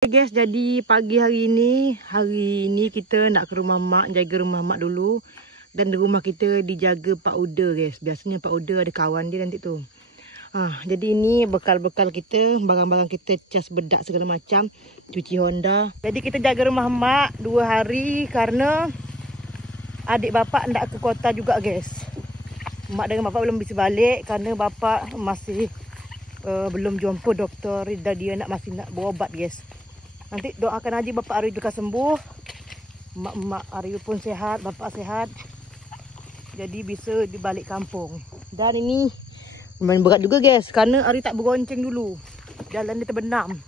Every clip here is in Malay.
Guys, jadi pagi hari ini kita nak ke rumah mak, jaga rumah mak dulu. Dan rumah kita dijaga Pak Uda guys. Biasanya Pak Uda ada kawan dia nanti tu. Jadi ini bekal-bekal kita, barang-barang kita, cas bedak segala macam, cuci Honda. Jadi kita jaga rumah mak 2 hari karena adik bapak nak ke kota juga guys. Mak dengan bapak belum bisa balik karena bapak masih belum jumpa doktor dan dia masih nak berobat guys. Nanti doakan aja bapak Aryu juga sembuh. Mak Aryu pun sehat, bapak sehat. Jadi bisa dibalik kampung. Dan ini lumayan berat juga guys. Karena Aryu tak bergonceng dulu. Jalan dia terbenam.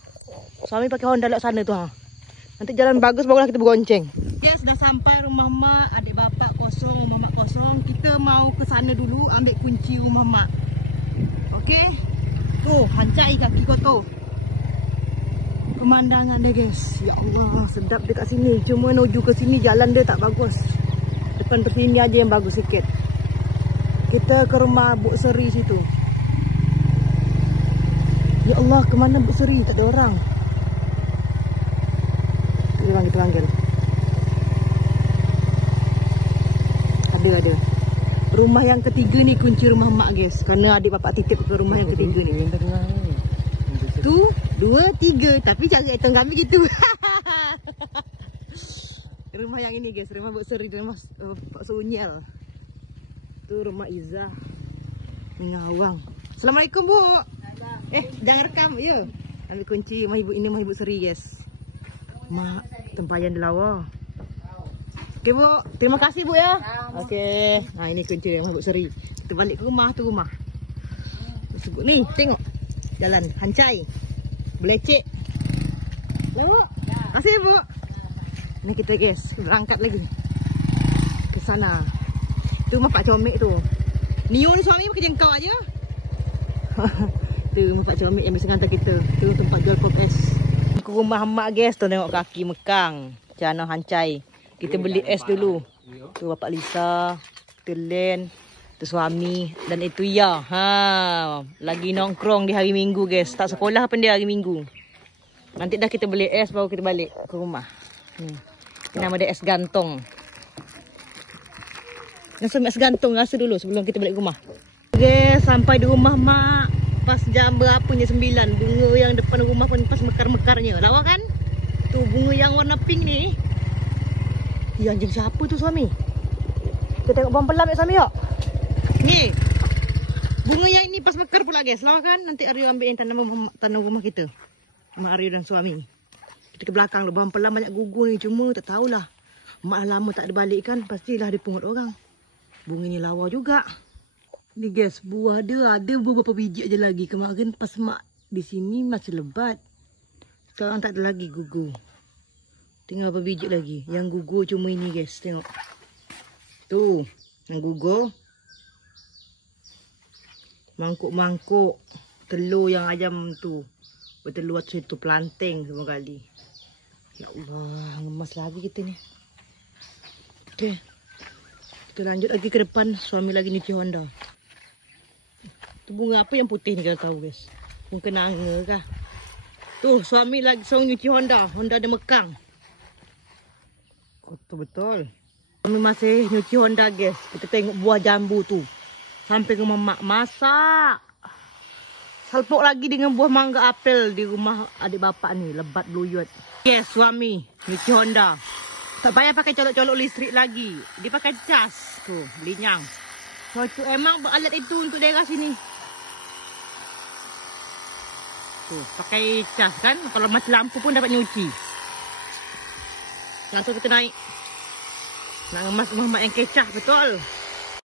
Suami pakai Honda lewat sana tu. Nanti jalan bagus barulah kita bergonceng. Guys, dah sampai rumah mak. Adik bapak kosong, rumah mak kosong. Kita mau ke sana dulu ambil kunci rumah mak. Okey. Tuh, hancai kaki kau tu. Pemandangan dia guys. Ya Allah, sedap dekat sini. Cuma menuju ke sini jalan dia tak bagus. Depan ke sini aja yang bagus sikit. Kita ke rumah Bu Seri situ. Ya Allah, ke mana Bu Seri? Tak ada orang. Kita panggil. Ada. Rumah yang ketiga ni kunci rumah mak guys. Kerana adik bapak titip ke rumah yang ketiga ni. Tu 2, 3. Tapi cara hitung kami gitu. Rumah yang ini guys. Rumah Bu Seri. Rumah Pak Sunyel. Tu rumah Izzah. Ngawang. Assalamualaikum Bu. Jangan rekam. Ya. Ambil kunci rumah ibu. Ini rumah Ibu Seri guys. Mak tempayan di lawa. Okey Bu. Terima kasih Bu ya. Okey. Ini kunci rumah Bu Seri. Kita balik ke rumah. Tu rumah. Ni tengok. Jalan hancai. Belecek. Lalu. Kasih Bu. Ni kita guys, berangkat lagi ke sana. Tu rumah Pak Comik tu. Niun suami kerja kau aja. Tu rumah Pak Comik yang biasa hantar kita. Tu tempat jual pop es. Ke rumah mak guys, tu tengok kaki mekang. Macam hancai. Kita beli es dulu. Tu Bapak Lisa, tu Len, tu suami dan itu ya. Lagi nongkrong di hari Minggu guys. Tak sekolah pun dia hari Minggu. Nanti dah kita beli es baru kita balik ke rumah. Nama dia es gantung. Rasa es gantung rasa dulu sebelum kita balik ke rumah. Okay, sampai di rumah mak. Pas jam berapa ni? 9. Bunga yang depan rumah pun pas mekar-mekarnya. Lawa kan? Tu bunga yang warna pink ni. Ya, anjing siapa tu suami? Kita tengok bawang pelam ya suami yuk. Ni. Bunga yang ini pas mekar pula guys. Lawa kan? Nanti Aryu ambil yang tanam rumah kita. Mak Aryu dan suami. Kita ke belakang lah. Bawang pelam banyak gugur ni. Cuma tak tahulah. Mak lama tak ada balik kan. Pastilah dia pungut orang. Bunga ni lawa juga. Ni guys, buah dia ada beberapa biji aja lagi. Kemarin pas mak di sini masih lebat. Sekarang tak ada lagi gugur. Tinggal beberapa biji lagi. Yang gugur cuma ini guys, tengok. Tu, yang gugur. Mangkuk-mangkuk. Telur yang ayam tu. Bertelur situ planting semua kali. Ya Allah, ngemas lagi kita ni. Okey. Kita lanjut lagi ke depan. Suami lagi nyuci Honda. Tu bunga apa yang putih ni kita tahu guys. Bunga kenanga kah? Tu suami lagi seorang nyuci Honda. Honda dia mekang. Kotor betul. Suami masih nyuci Honda guys. Kita tengok buah jambu tu. Sampai ke rumah mak masak. Salpuk lagi dengan buah mangga apel di rumah adik bapak ni. Lebat bluyut. Yes, suami nyuci Honda. Tak payah pakai colok-colok listrik lagi. Dia pakai cas. Tu, belinyang. So, emang alat itu untuk daerah sini. Tu, pakai cas kan. Kalau mati lampu pun dapat nyuci. Langsung kita naik. Nak ngemas rumah mak yang kecah betul.